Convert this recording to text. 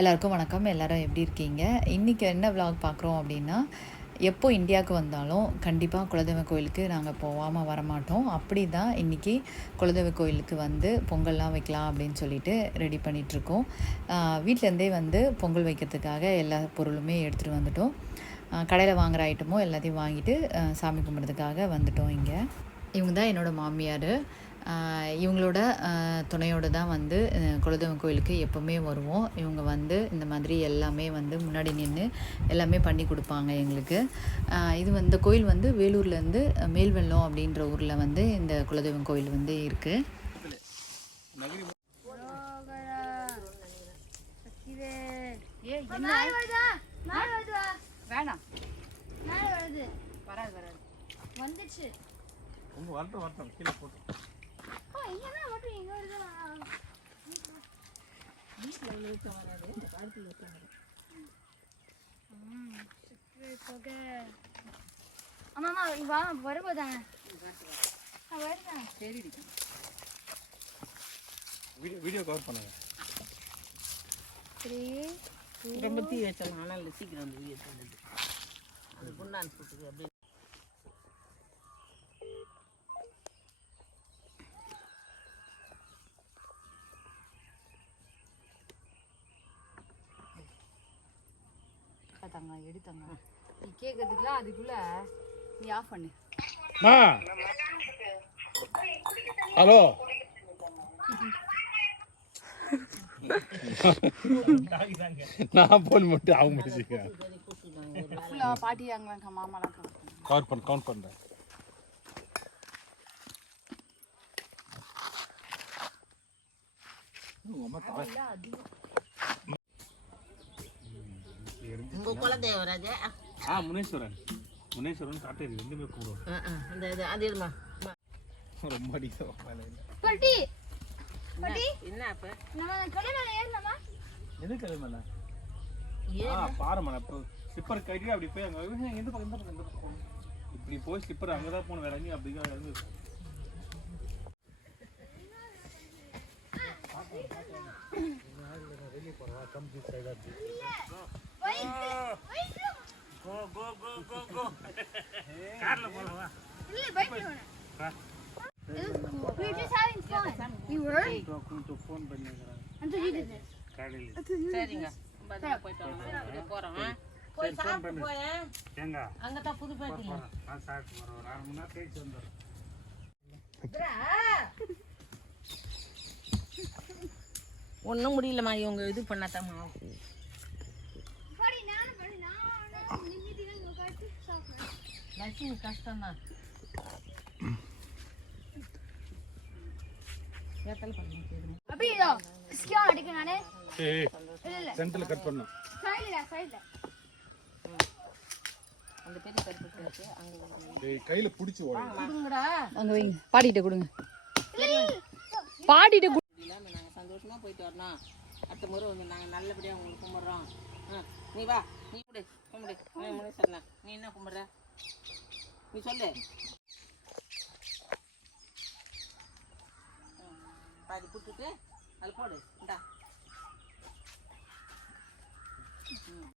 எல்லாருக்கும் வணக்கம். எல்லாரும் எப்படி இருக்கீங்க? இன்றைக்கி என்ன vlog பார்க்குறோம் அப்படின்னா எப்போ இந்தியாவுக்கு வந்தாலும் கண்டிப்பாக குலதெய்வ கோயிலுக்கு நாங்கள் போகாமல் வரமாட்டோம். அப்படி தான் இன்றைக்கி குலதெய்வ கோயிலுக்கு வந்து பொங்கல்லாம் வைக்கலாம் அப்படின்னு சொல்லிட்டு ரெடி பண்ணிகிட்ருக்கோம் வீட்டிலேருந்தே வந்து பொங்கல் வைக்கிறதுக்காக எல்லா பொருளுமே எடுத்துகிட்டு வந்துட்டோம். கடையில் வாங்குகிற ஐட்டமும் எல்லாத்தையும் வாங்கிட்டு சாமி கும்பிட்றதுக்காக வந்துட்டோம் இங்கே. இவங்க தான் என்னோடய மாமியார். இவங்களோட துணையோடு தான் வந்து குலதெய்வம் கோயிலுக்கு எப்போவுமே வருவோம். இவங்க வந்து இந்த மாதிரி எல்லாமே வந்து முன்னாடி நின்று எல்லாமே பண்ணி கொடுப்பாங்க எங்களுக்கு. இது வந்து கோயில் வந்து வேலூர்லேருந்து மேல்வெள்ளம் அப்படின்ற ஊரில் வந்து இந்த குலதெய்வம் கோயில் வந்து இருக்குது வேணாம் மேல வருது. வராது வராது. வந்துச்சு. உங்க வரட்டும் வரட்டும். கீழே போட்டு. ஓ இங்க மட்டும் இங்க வருது. ஆமாம்மா வா வரும்போதானே வருதேன் சரிடி. வீடியோ வீடியோ கவர் பண்ணுங்க. த்ரீ ரொம்ப தீ வச்சலாம் ஆனால் இல்லை சீக்கிரம் வந்து அது குண்டான் போட்டுக்கு அப்படியே தங்க எடுத்தாங்க நீ கேட்கறதுக்குலாம் அதுக்குள்ள நீ ஆஃப் பண்ணு. மா. ஹலோ. நான் போன் மட்டும் அவங்க பேசிக்க ஃபுல்லாக பாட்டி அங்கே மாமாலாம் கவர் பண்ண. கவுண்ட் பண்ணுறேன் உங்கள் குலதேவராஜா ஆ முனேஸ்வரன். முனேஸ்வரன் காட்டேரி ரெண்டுமே கூடும். ஆ ஆ இந்த இது அது இருமா? ரொம்ப அடிக்கும் மேலே இல்லை. பாட்டி! பாட்டி! என்ன அப்போ? நம்ம கடை மேல ஏறலாமா? எதுக்கு அது மேலே ஆ பாருமா இப்போ ஸ்லிப்பர் கட்டி அப்படி போய் அங்கே எந்த பக்கம் எந்த பக்கம் எந்த பக்கம் இப்படி போய் ஸ்லிப்பர் அங்கே தான் போகணும் வேற எங்கேயும் அப்படி தான் இறங்கு இல்ல பைக் வேணும் We were just having fun. We were fine until you did this. சரிங்க போயிட்டு வாங்க அப்படியே போய் சாப்பிட்டு போயேன் அங்கே தான் புது பேட்டி நான் சாப்பிட்டு ஒரு அரை மணி நேரம் வந்துடுறேன் ஒன்றும் முடியலம்மா இவங்க இது பண்ணாதான் பாட்டி நானும் பாட்டி நான் நிம்மதியாக இங்க உட்காந்து அப்படி இதோ ஸ்கியா அடிக்க நானே ஏய் இல்ல இல்ல சென்டரில் கட் பண்ணும் சைடுல சைடுல அந்த பெரிய கருப்பு இருக்கு அங்கே ஏய் கையில் பிடிச்சி ஓடும் கொடுங்கடா. அங்கே வைங்க. கொடுங்க. கொடு. சந்தோஷமாக போயிட்டு வரணும். அடுத்த முறை வந்து நாங்கள் நல்லபடியாக உங்களுக்கு கும்பிட்றோம். ஆ நீ வா. நீ குடு கும்பிடு. சொல்லலாம் நீ என்ன கும்பிட்ற? நீ சொல்லு. பாதி புட்டுட்டு அது போடு. இந்தா.